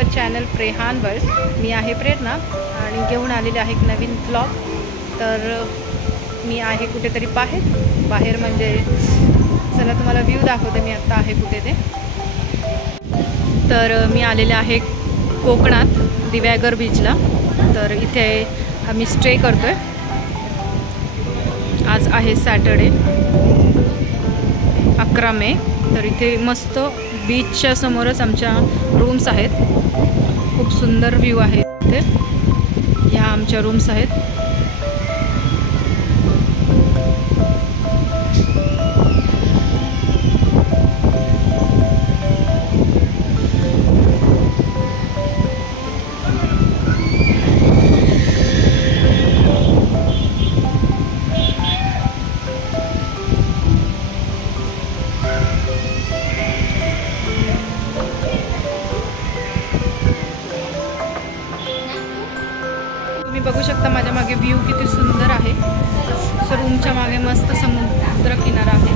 सोबत channel प्रेहान world. मी आहे प्रेरणा आणि घेऊन आलेले आहे एक नवीन ब्लॉग। तर मी आहे कुठेतरी बाहेर म्हणजे चला तुम्हाला व्ह्यू दाखवते मी आत्ता आहे कुठे ते। तर मी आलेले आहे कोकणात दिव्यागर बीचला। तर इथे आम्ही स्टे करतोय। आज आहे सॅटर्डे 11 मे। तर इथे मस्त बीचच्या समोरच आमच्या रूम्स आहेत। खूप सुंदर व्ह्यू आहे इथे। ह्या आमच्या रूम्स आहेत। तुम्ही बघू शकता माझ्या मागे व्ह्यू किती सुंदर आहे। सो रूमच्या मागे मस्त समुद्र किनारा आहे।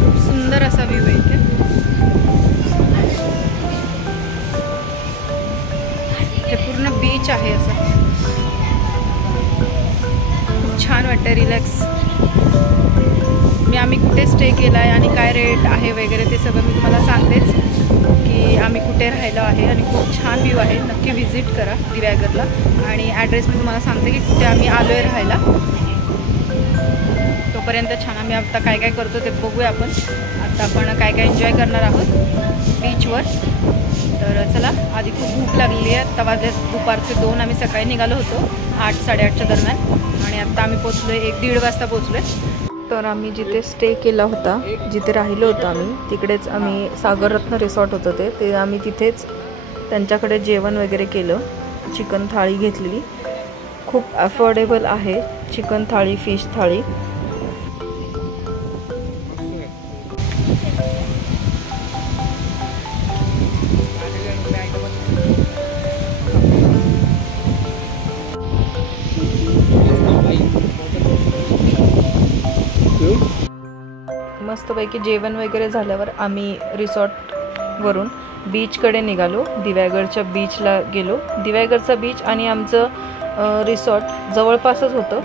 खूप सुंदर असा व्ह्यू आहे इथे। हे पूर्ण बीच आहे असं। खूप छान वाटतं, रिलॅक्स। आम्ही कुठे स्टे केला आहे आणि काय रेट आहे वगैरे ते सगळं मी तुम्हाला सांगतेच की आम्ही कुठे राहिलो आहे। आणि खूप छान व्ह्यू आहे, नक्की व्हिजिट करा दिव्यागरला। आणि ॲड्रेस मी तुम्हाला सांगते की कुठे आम्ही आलो आहे राहायला। तोपर्यंत छान आम्ही आता काय काय करतो ते बघूया आपण। आता आपण काय काय एन्जॉय करणार आहोत बीचवर। तर चला, आधी खूप भूक लागलेली आहे। आता वाजले दुपारचे 2। आम्ही सकाळी निघालो होतो 8-8:30च्या दरम्यान आणि आत्ता आम्ही पोचलो आहे 1-1:30 वाजता पोचलो आहे। तर आम्ही जिथे स्टे केला होता, जिथे राहिलो होतो आम्ही, तिकडेच आम्ही सागररत्न रिसॉर्ट होतं ते आम्ही तिथेच त्यांच्याकडे जेवण वगैरे केलं। चिकन थाळी घेतलेली, खूप अफोर्डेबल आहे चिकन थाळी, फिश थाळी। मस्तपैकी जेवण वगैरे झाल्यावर आम्ही रिसॉर्टवरून बीचकडे निघालो। दिव्यागरच्या बीचला गेलो। दिव्यागरचा बीच आणि आमचं रिसॉर्ट जवळपासच होतं।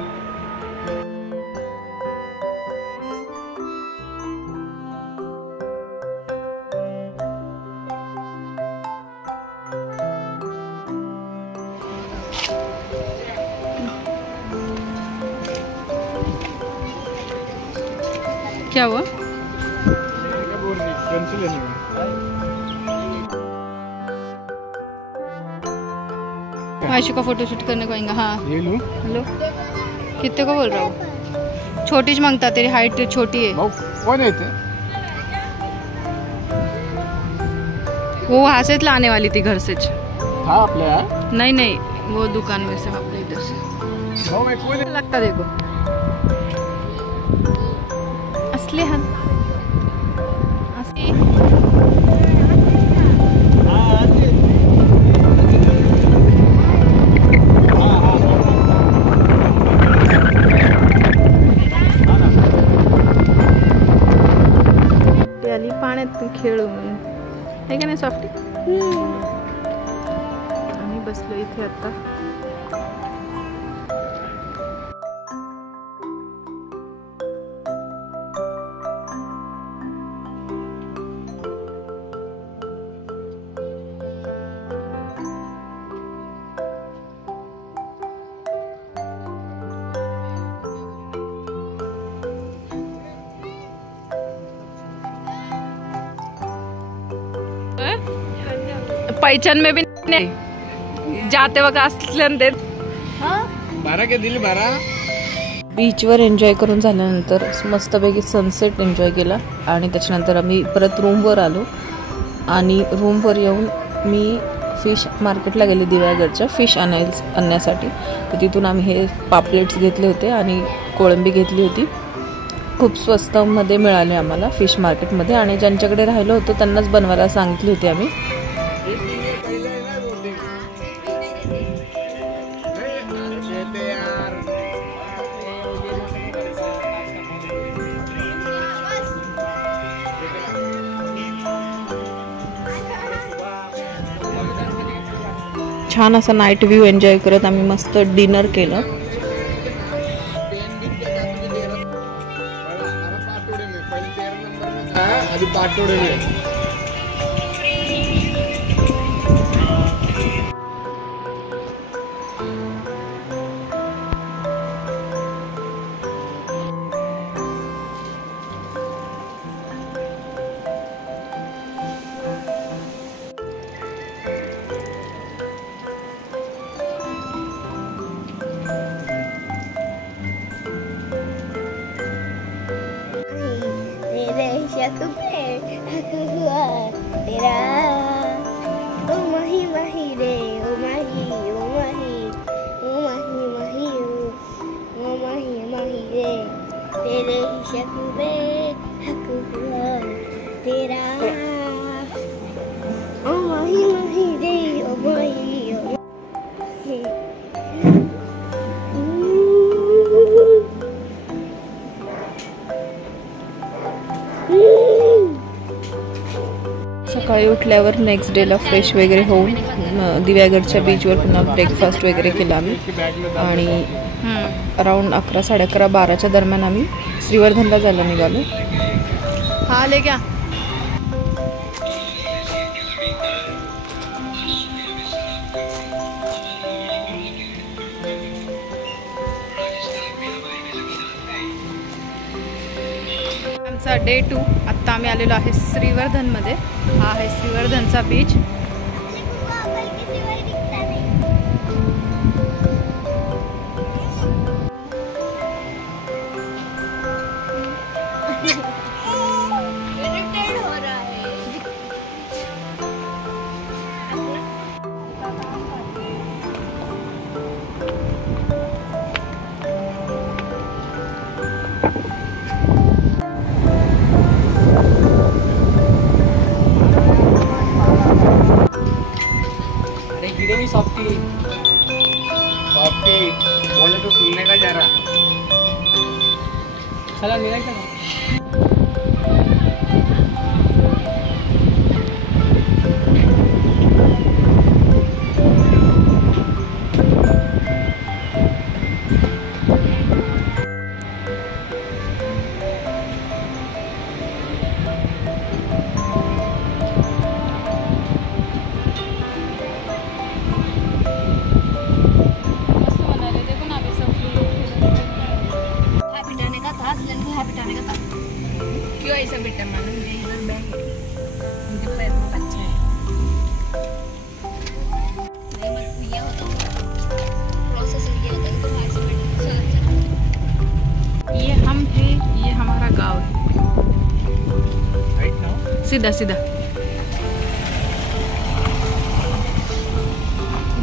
क्या हुआ? आयशु का फोटोशूट करने को आएंगे। हाँ ये लो। हेलो, कितने को बोल रहा हूँ? छोटी ज मांगता, तेरी हाइट छोटी है। कौन है थे? वो वहाँ से लाने वाली थी, घर से। था आपल्या? नहीं नहीं, वो दुकान में से, अपने इधर से लगता। देखो असली है असली। ते आली पाण्यात खेळून, आहे का नाही सॉफ्टी? आम्ही बसलो इथे आता। पहचान में भी नहीं जाते वक्त असल्यान देत। 12 के दिल 12। बीचवर एन्जॉय करून झाल्यानंतर मस्तपैकी सनसेट एन्जॉय केला आणि त्याच्यानंतर आम्ही परत रूमवर आलो। आणि रूमवर येऊन मी फिश मार्केटला गेले दिव्यागरच्या फिश आणण्यासाठी। तर तिथून आम्ही हे पापलेट्स घेतले होते आणि कोळंबी घेतली होती। खूप स्वस्तामध्ये मिळाले आम्हाला फिश मार्केटमध्ये। आणि ज्यांच्याकडे राहिलो होतो त्यांनाच बनवायला सांगितली होती आम्ही। छान असा नाईट व्ह्यू एन्जॉय करत आम्ही मस्त डिनर केलं. सकाळी उठल्यावर नेक्स्ट डेला फ्रेश वगैरे होऊन दिव्यागडच्या बीचवर पुन्हा ब्रेकफास्ट वगैरे केला आम्ही आणि अराउंड 11, 11:30, 12च्या दरम्यान आम्ही श्रीवर्धनला जायला निघालो. हा ले क्या आमचा डे 2. आत्ता आम्ही आलेलो आहे श्रीवर्धनमध्ये. हा आहे श्रीवर्धनचा बीच. सॉफ्टी बोले तो सुनने का जरा. चला निघायचं ना. क्यों ऐसा बेटा मानो इधर बैग है उनके पैर में बच्चा है नहीं मत भैया होता प्रोसेस ये होता है तो बाहर से बेटा ये हम थे ये हमारा गांव है राइट नाउ सीधा सीधा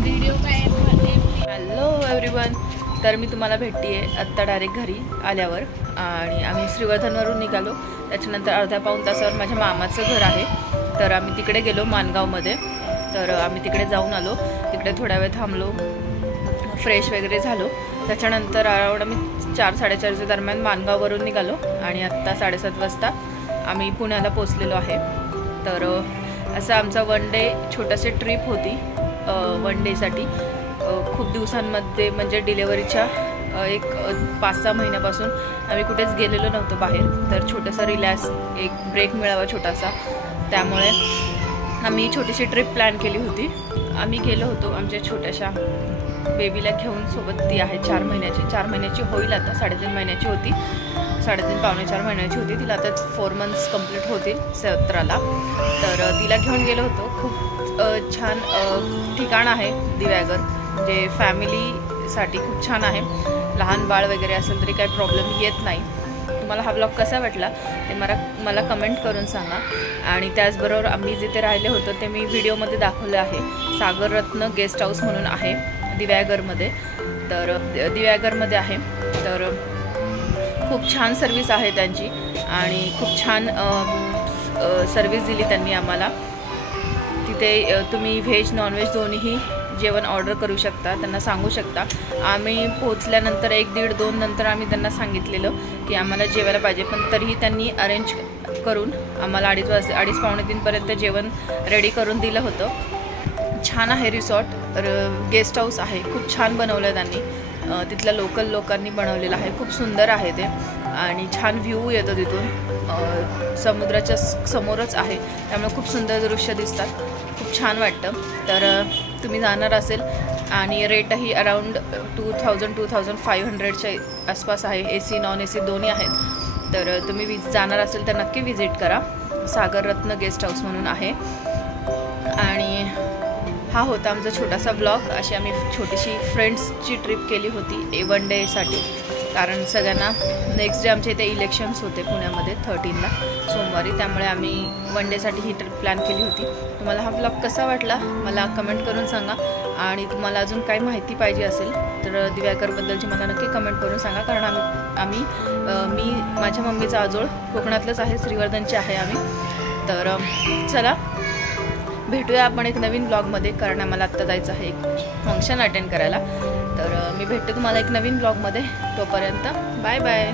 वीडियो का हेलो एवरीवन. तर मी तुम्हाला भेटते आत्ता डायरेक्ट घरी आल्यावर आणि आम्ही श्रीवर्धनवरून निघालो. त्याच्यानंतर अर्ध्या पाऊण तासावर माझ्या मामाचं घर आहे तर आम्ही तिकडे गेलो मानगावमध्ये. तर आम्ही तिकडे जाऊन आलो. तिकडे थोडा वेळ थांबलो, फ्रेश वगैरे झालो. त्याच्यानंतर अराउंड आम्ही 4, 4:30च्या दरम्यान मानगाववरून निघालो आणि आत्ता 7:30 वाजता आम्ही पुण्याला पोचलेलो आहे. तर असं आमचा वन डे छोटाशी ट्रिप होती. वन डेसाठी खूप दिवसांमध्ये म्हणजे डिलेवरीच्या एक 5-6 महिन्यापासून आम्ही कुठेच गेलेलो नव्हतो बाहेर. तर छोटासा रिलॅक्स एक ब्रेक मिळावा छोटासा, त्यामुळे आम्ही छोटीशी ट्रिप प्लॅन केली होती. आम्ही गेलो होतो आमच्या छोट्याशा बेबीला घेऊन. सोबत ती आहे 4 महिन्याची होईल आता. 3.5 महिन्याची होती, 3.5 पावणे 4 महिन्याची होती. तिला आता 4 मंथ्स कंप्लीट होतील 17ला. तर तिला घेऊन गेलो होतो. खूप छान ठिकाण आहे दिव्यागर, म्हणजे फॅमिलीसाठी खूप छान आहे. लहान बाळ वगैरे असेल तरी काही प्रॉब्लेम येत नाही. तुम्हाला हा ब्लॉग कसा वाटला ते मला कमेंट करून सांगा. आणि त्याचबरोबर आम्ही जिथे राहिले होतो ते मी व्हिडिओमध्ये दाखवलं आहे. सागररत्न गेस्ट हाऊस म्हणून आहे दिव्यागरमध्ये. तर दिव्यागरमध्ये आहे. तर खूप छान सर्विस आहे त्यांची आणि खूप छान सर्विस दिली त्यांनी आम्हाला. तिथे तुम्ही व्हेज नॉनव्हेज दोन्हीही जेवण ऑर्डर करू शकता, त्यांना सांगू शकता. आम्ही पोहोचल्यानंतर 1-1:30-2 नंतर आम्ही त्यांना सांगितलेलं की आम्हाला जेवायला पाहिजे, पण तरीही त्यांनी अरेंज करून आम्हाला 2:30 पावणे 3 पर्यंत जेवण रेडी करून दिलं होतं. छान आहे रिसॉर्ट. गेस्ट हाऊस आहे. खूप छान बनवलं आहे त्यांनी, तिथल्या लोकल लोकांनी बनवलेलं आहे. खूप सुंदर आहे ते आणि छान व्ह्यू येतं तिथून, समुद्राच्या समोरच आहे, त्यामुळे खूप सुंदर दृश्य दिसतात. खूप छान वाटतं. तर तुम्ही जाणार असेल आणि रेटही अराऊंड 2500च्या आसपास आहे. AC नॉन AC दोन्ही आहेत. तर तुम्ही जाणार असेल तर नक्की विजिट करा. सागर रत्न गेस्ट हाऊस म्हणून आहे. आणि हा होता आमचा छोटासा ब्लॉग. अशी आम्ही छोटीशी फ्रेंड्सची ट्रिप केली होती 1 डेसाठी, कारण सगळ्यांना नेक्स्ट डे आमच्या इथे इलेक्शन्स होते पुण्यामध्ये 13ला सोमवारी, त्यामुळे आम्ही 1 डेसाठी ही ट्रिप प्लॅन केली होती. तुम्हाला हा ब्लॉग कसा वाटला मला कमेंट करून सांगा. आणि तुम्हाला अजून काही माहिती पाहिजे असेल तर दिव्याकरबद्दलची मला नक्की कमेंट करून सांगा, कारण मी माझ्या मम्मीचा आजोळ कोकणातलंच आहे, श्रीवर्धनचे आहे आम्ही. तर चला भेटूया आपण एक नवीन ब्लॉगमध्ये, कारण आम्हाला आत्ता जायचं आहे एक फंक्शन अटेंड करायला. तर मी भेटते तुम्हाला एक नवीन ब्लॉगमध्ये. तोपर्यंत बाय बाय.